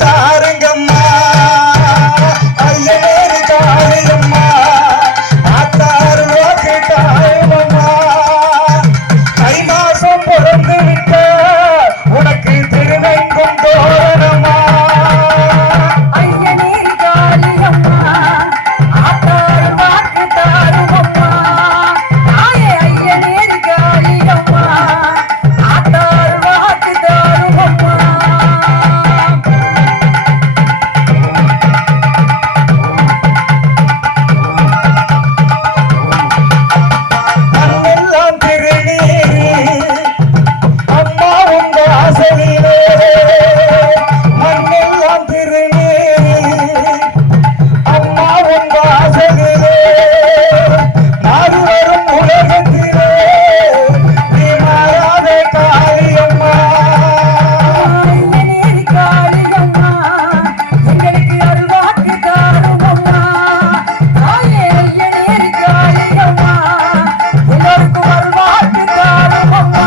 தாருங்கம்மா ஐயனேரி காளியம்மா ஆத்தாறு வாக்கு தாயம்மா தை மாசம் பிறந்து விட்ட உனக்கு திருவெங்கும் தோரணமா ஐயனேரி காளியம்மா ஆத்தாறு வாக்கு தாருமம்மா தாயே ஐயனேரி காளியம்மா ஆத்தாறு வாக்கு தாருமம்மா மண்ணெல்லாம் திருநீரு அம்மா உங்க ஆசலிலே மண்ணெல்லாம் திருநீரு அம்மா உங்க ஆசலிலே மாறி வரும் உலகத்திலே நீ மாறாத காளியம்மா ஐயனேரி காளியம்மா எங்களுக்கு அருள்வாக்கு தாருமம்மா தாயே ஐயனேரி காளியம்மா எல்லோருக்கும் அருள்வாக்கு தாருமம்மா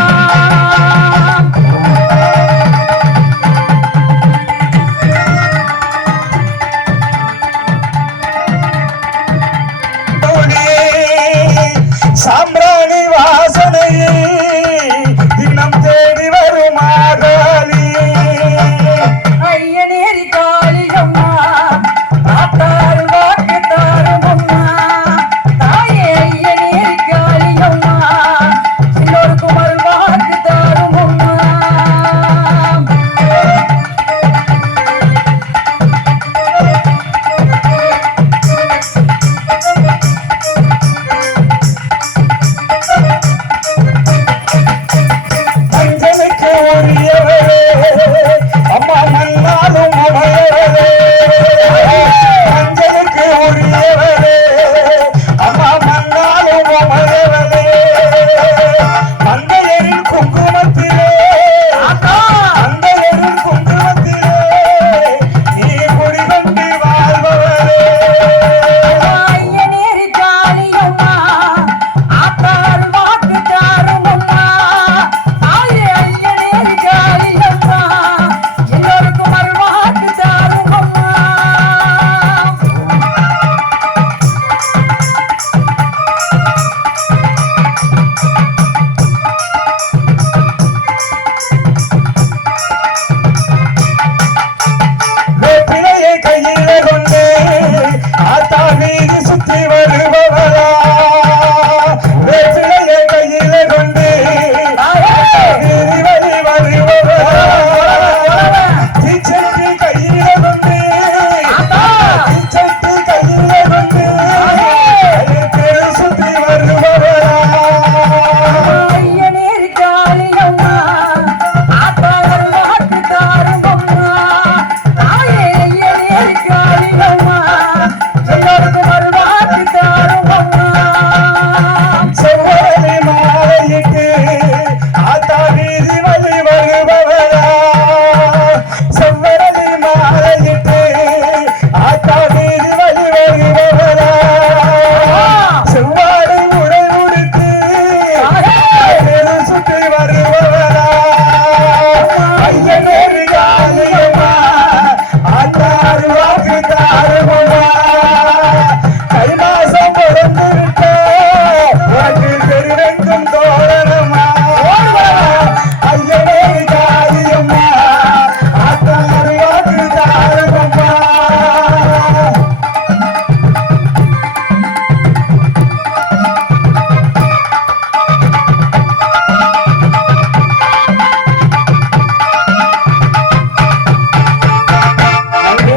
சாம்பிராணி வாசனையை தினம் தேடி வரும் மாகாளி ஐயனேரி காளியம்மா ஆத்தாறு வாக்கு தாருமம்மா தாயே ஐயனேரி காளியம்மா எல்லோருக்கும் அருள்வாக்கு தாருமம்மா மஞ்சளுக்கு உரியவரே அம்மா மண்ணாலும் உமையவரே மஞ்சளுக்கு உரியவரே அம்மா மண்ணாலும் உமையவரே மந்தையரின் குங்குமத்திலே மந்தையரின் குங்குமத்திலே நீ குடிவந்து வாழ்பவரே ஐயனேரி காளியம்மா ஆத்தாறு வாக்கு தாருமம்மா தாயே ஐயனேரி காளியம்மா எல்லோருக்கும் அருள்வாக்கு தாருமம்மா வேப்பிலையை கையில கொண்டு ஆத்தா வீதி சுத்தி வரும்